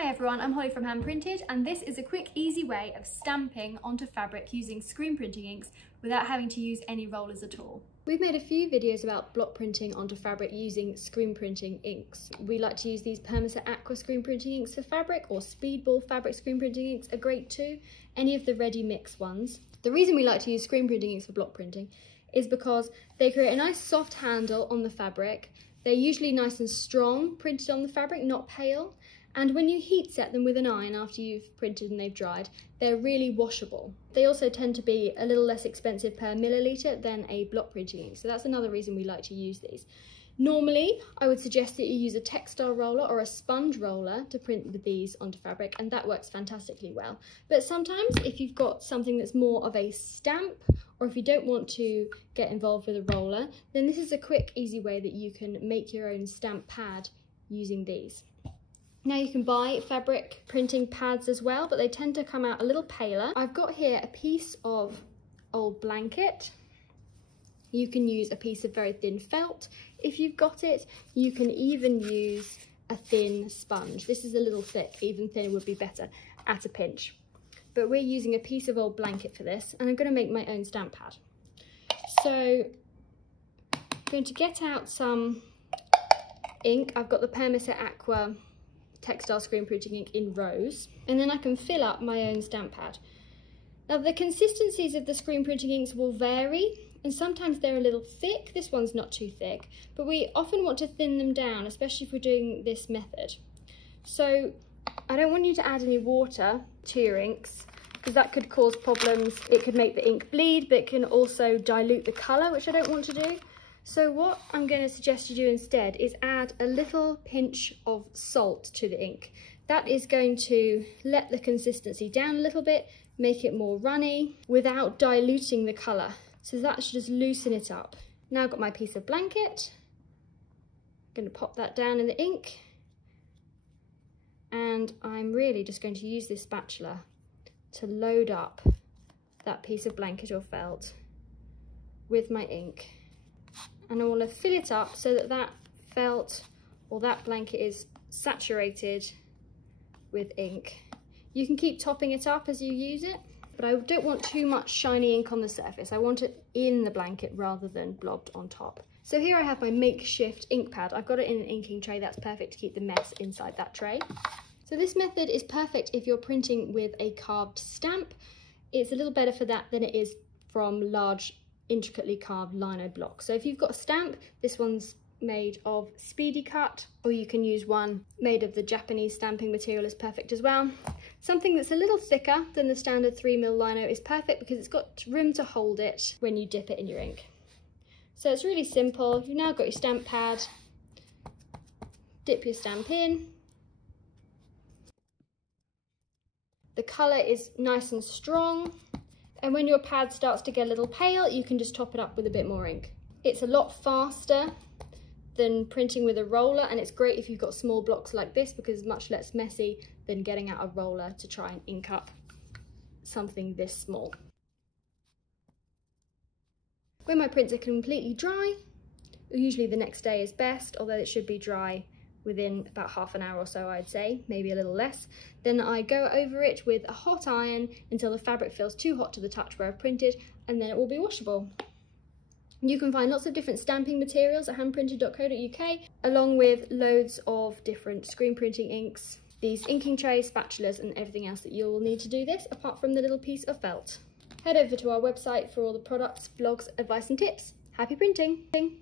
Hi everyone, I'm Holly from Hand Printed, and this is a quick, easy way of stamping onto fabric using screen printing inks without having to use any rollers at all. We've made a few videos about block printing onto fabric using screen printing inks. We like to use these Permaset Aqua screen printing inks for fabric, or Speedball fabric screen printing inks are great too, any of the ready mix ones. The reason we like to use screen printing inks for block printing is because they create a nice soft handle on the fabric. They're usually nice and strong printed on the fabric, not pale. And when you heat set them with an iron after you've printed and they've dried, they're really washable. They also tend to be a little less expensive per milliliter than a block printing ink, so that's another reason we like to use these. Normally, I would suggest that you use a textile roller or a sponge roller to print with these onto fabric, and that works fantastically well. But sometimes, if you've got something that's more of a stamp, or if you don't want to get involved with a roller, then this is a quick, easy way that you can make your own stamp pad using these. Now you can buy fabric printing pads as well, but they tend to come out a little paler. I've got here a piece of old blanket. You can use a piece of very thin felt if you've got it. You can even use a thin sponge. This is a little thick, even thinner would be better at a pinch. But we're using a piece of old blanket for this, and I'm going to make my own stamp pad. So I'm going to get out some ink. I've got the Permaset Aqua textile screen printing ink in Rose, and then I can fill up my own stamp pad. Now the consistencies of the screen printing inks will vary, and sometimes they're a little thick. This one's not too thick, but we often want to thin them down, especially if we're doing this method. So I don't want you to add any water to your inks, because that could cause problems. It could make the ink bleed, but it can also dilute the colour, which I don't want to do. So what I'm going to suggest you do instead is add a little pinch of salt to the ink. That is going to let the consistency down a little bit, make it more runny without diluting the colour. So that should just loosen it up. Now I've got my piece of blanket. I'm going to pop that down in the ink. And I'm really just going to use this spatula to load up that piece of blanket or felt with my ink. And I want to fill it up so that that felt or that blanket is saturated with ink. You can keep topping it up as you use it, but I don't want too much shiny ink on the surface. I want it in the blanket rather than blobbed on top. So here I have my makeshift ink pad. I've got it in an inking tray. That's perfect to keep the mess inside that tray. So this method is perfect if you're printing with a carved stamp. It's a little better for that than it is from large intricately carved lino blocks. So if you've got a stamp, this one's made of speedy cut, or you can use one made of the Japanese stamping material is perfect as well. Something that's a little thicker than the standard 3mm lino is perfect because it's got room to hold it when you dip it in your ink. So it's really simple. You've now got your stamp pad. Dip your stamp in. The colour is nice and strong. And when your pad starts to get a little pale, you can just top it up with a bit more ink. It's a lot faster than printing with a roller, and it's great if you've got small blocks like this because it's much less messy than getting out a roller to try and ink up something this small. When my prints are completely dry, usually the next day is best, although it should be dry within about half an hour or so, I'd say, maybe a little less. Then I go over it with a hot iron until the fabric feels too hot to the touch where I've printed, and then it will be washable. You can find lots of different stamping materials at handprinted.co.uk, along with loads of different screen printing inks, these inking trays, spatulas, and everything else that you'll need to do this, apart from the little piece of felt. Head over to our website for all the products, blogs, advice and tips. Happy printing!